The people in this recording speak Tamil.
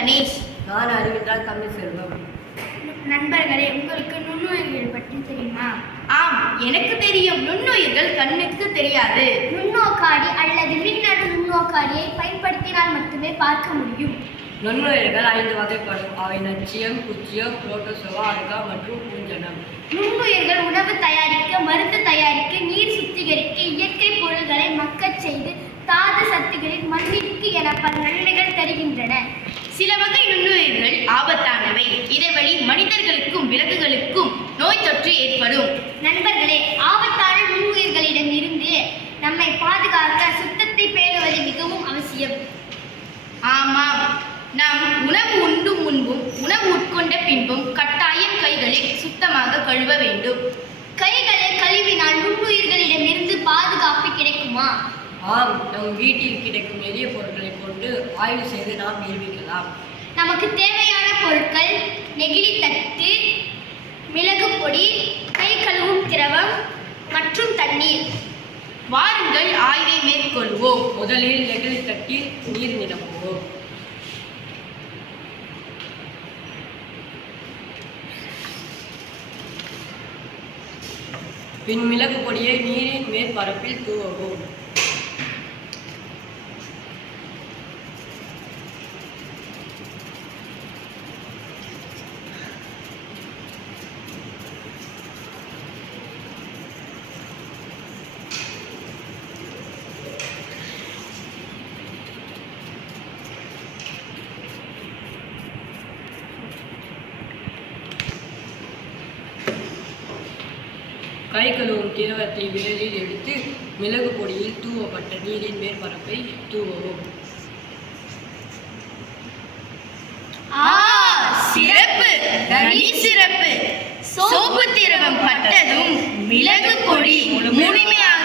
கணேஷ். நான் அறிவித்தால் தமிழ் செல்வம். நண்பர்களே, உங்களுக்கு நுண்ணுயிர்கள் பற்றி தெரியுமா? ஆம், எனக்கு தெரியும். நுண்ணுயிர்கள் கண்ணுக்கு தெரியாது. நுண்ணோக்காடி அல்லது மின்னணு நுண்ணோக்காடியை பயன்படுத்தினால் மட்டுமே பார்க்க முடியும். நுண்ணுயிர்கள் 5 வகைப்படும். அவை நச்சியம், குச்சியம், புரோட்டோசோவா, அல்கா மற்றும் பூஞ்சனம். நுண்ணுயிர்கள் உணவு தயாரிக்க, மருந்து தயாரிக்க, நீர் சுத்திகரிக்க, இயற்கை பொருள்களை மக்கச் செய்து தாது சத்துகளின் மண்ணிற்கு என பல நன்மைகள் தருகின்றன. சில வகை நுண்ணுயிர்கள் ஆபத்தானவை. இதன் வழி மனிதர்களுக்கும் விலங்குகளுக்கும் நோய் தொற்று ஏற்படும். நண்பர்களே, ஆபத்தான நுண்ணுயிர்களிடம் இருந்து நம்மை பாதுகாக்க சுத்தத்தை பேணுவது மிகவும் அவசியம். ஆமாம், நாம் உணவு உண்டும் முன்பும் உணவு உட்கொண்ட பின்பும் கட்டாயம் கைகளை சுத்தமாக கழுவ வேண்டும். கைகளை கழுவினால் நுண்ணுயிர்களிடமிருந்து பாதுகாப்பு கிடைக்குமா? ஆம், நம் வீட்டில் கிடைக்கும் எளிய பொருட்களை கொண்டு ஆய்வு செய்து நாம் நிரூபிக்கலாம். நமக்கு தேவையான பொருட்கள்: நெகிழி தட்டு, மிளகு பொடி, கை கழுவும் திரவம் மற்றும் தண்ணீர். வாருங்கள் ஆய்வை மேற்கொள்வோம். முதலில் நெகிழி தட்டில் நீர் நிரப்புவோம். பின் மிளகு பொடியை நீரின் மேற்பரப்பில் தூவவும். கை கழுவும் திரவத்தை விரலில் எடுத்து மிளகு பொடியில் தூவப்பட்ட நீரின் மேற்பரப்பை தூவவும். சிறப்பு, தனி சிறப்பு. சோப்பு திரவம் பட்டதும் மிளகு பொடி முழுமையாக